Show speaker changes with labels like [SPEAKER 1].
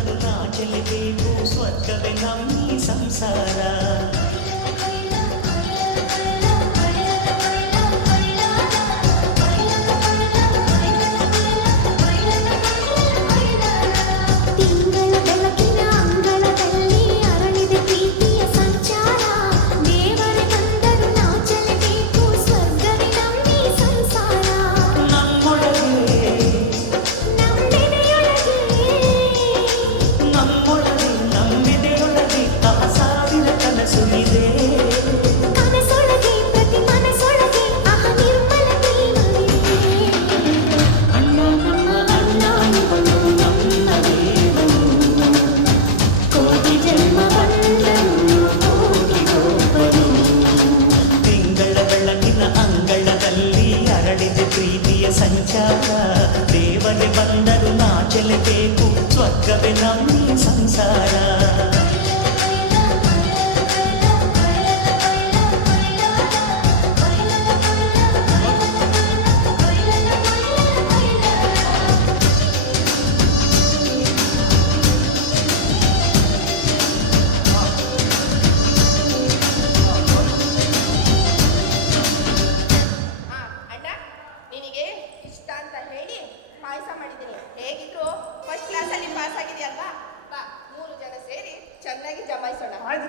[SPEAKER 1] ಕರುಣಾಚಲಿಗೆ ಭೂ ಸ್ವರ್ಗವೆಲ್ಲ ನೀ ಸಂಸಾರ
[SPEAKER 2] ಪ್ರೀತಿಯ ಸಂಚಾರ ದೇವರೇ ಬಂದರು ನಾಚಲೆ ಬೇಕು ಸ್ವರ್ಗವೇ ನಮ್ಮ ಸಂಸಾರ
[SPEAKER 3] ಮಾಡ್ತೀನಿ. ಹೇಗಿದ್ರು ಫಸ್ಟ್ ಕ್ಲಾಸಲ್ಲಿ ಪಾಸ್ ಆಗಿದೆಯಲ್ವಾ? ಬಾ ಮೂರು ಜನ ಸೇರಿ ಚೆನ್ನಾಗಿ ಜಮಾಯಿಸೋಣ.
[SPEAKER 4] ಆಯ್ತು